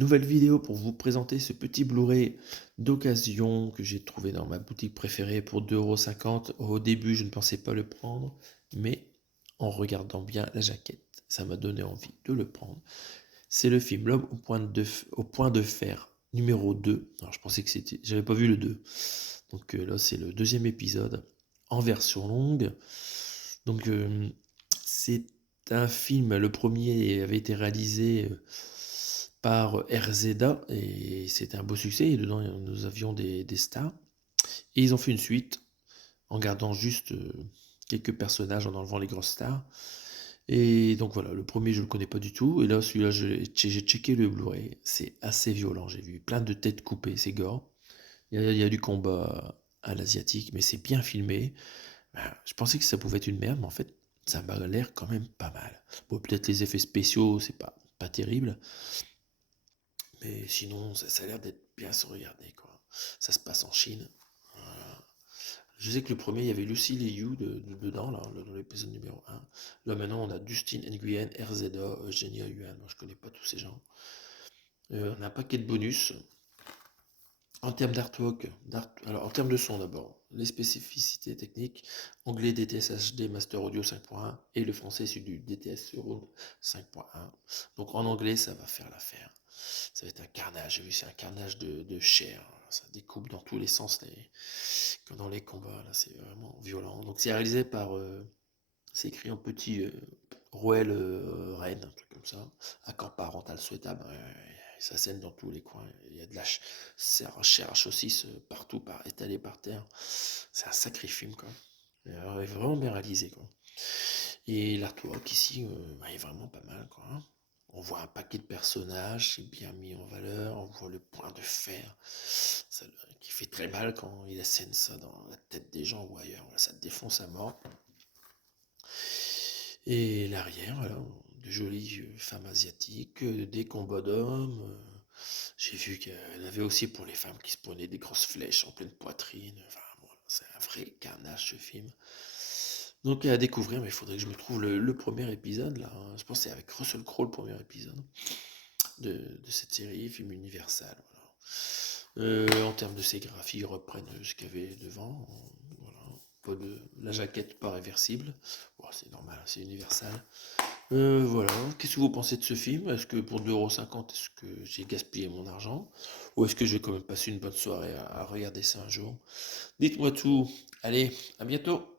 Nouvelle vidéo pour vous présenter ce petit Blu-ray d'occasion que j'ai trouvé dans ma boutique préférée pour 2,50 €. Au début, je ne pensais pas le prendre, mais en regardant bien la jaquette, ça m'a donné envie de le prendre. C'est le film L'homme au point de fer numéro 2. Alors je pensais que c'était, j'avais pas vu le 2. Donc là, c'est le deuxième épisode en version longue. Donc c'est un film, le premier avait été réalisé par RZA et c'était un beau succès. Et dedans, nous avions des stars. Et ils ont fait une suite en gardant juste quelques personnages, en enlevant les grosses stars. Et donc voilà, le premier, je le connais pas du tout. Et là, celui-là, j'ai checké le Blu-ray. C'est assez violent. J'ai vu plein de têtes coupées, c'est gore. Il y a du combat à l'asiatique, mais c'est bien filmé. Je pensais que ça pouvait être une merde, mais en fait, ça m'a l'air quand même pas mal. Bon, peut-être les effets spéciaux, c'est pas terrible, mais sinon, ça a l'air d'être bien se regarder, quoi. Ça se passe en Chine. Voilà. Je sais que le premier, il y avait Lucy Liu dedans, là, dans l'épisode numéro 1. Là, maintenant, on a Dustin Nguyen, RZA, Eugenia Yuan. Moi, je connais pas tous ces gens. On a un paquet de bonus. En termes d'artwork, alors en termes de son d'abord, les spécificités techniques, anglais DTS HD Master Audio 5.1 et le français c'est du DTS Euro 5.1. Donc en anglais ça va faire l'affaire. Ça va être un carnage, j'ai vu c'est un carnage de chair, ça découpe dans tous les sens comme dans les combats, là c'est vraiment violent. Donc c'est réalisé par, c'est écrit en petit Roel Rennes, un truc comme ça. Accord parental souhaitable. Ça scène dans tous les coins. Il y a de la chair à saucisse partout, étalée par terre. C'est un sacré film, quoi. Alors, il est vraiment bien réalisé, quoi. Et l'artwork ici, est vraiment pas mal, quoi, hein. On voit un paquet de personnages, c'est bien mis en valeur. On voit le point de fer, qui fait très mal quand il assène ça dans la tête des gens ou ailleurs. Voilà, ça te défonce à mort. Et l'arrière, voilà, de jolies femmes asiatiques, des combats d'hommes. J'ai vu qu'il y en avait aussi pour les femmes qui se prenaient des grosses flèches en pleine poitrine. Enfin, bon, c'est un vrai carnage ce film. Donc à découvrir, mais il faudrait que je me trouve le premier épisode là, hein. Je pense que c'est avec Russell Crowe le premier épisode de cette série, film Universal. Voilà. En termes de sérigraphie, ils reprennent ce qu'il y avait devant. Voilà. Pas la jaquette pas réversible. Bon, c'est normal, c'est Universal. Voilà. Qu'est-ce que vous pensez de ce film? Est-ce que pour 2,50 €, est-ce que j'ai gaspillé mon argent? Ou est-ce que je vais quand même passer une bonne soirée à regarder ça un jour? Dites-moi tout. Allez, à bientôt!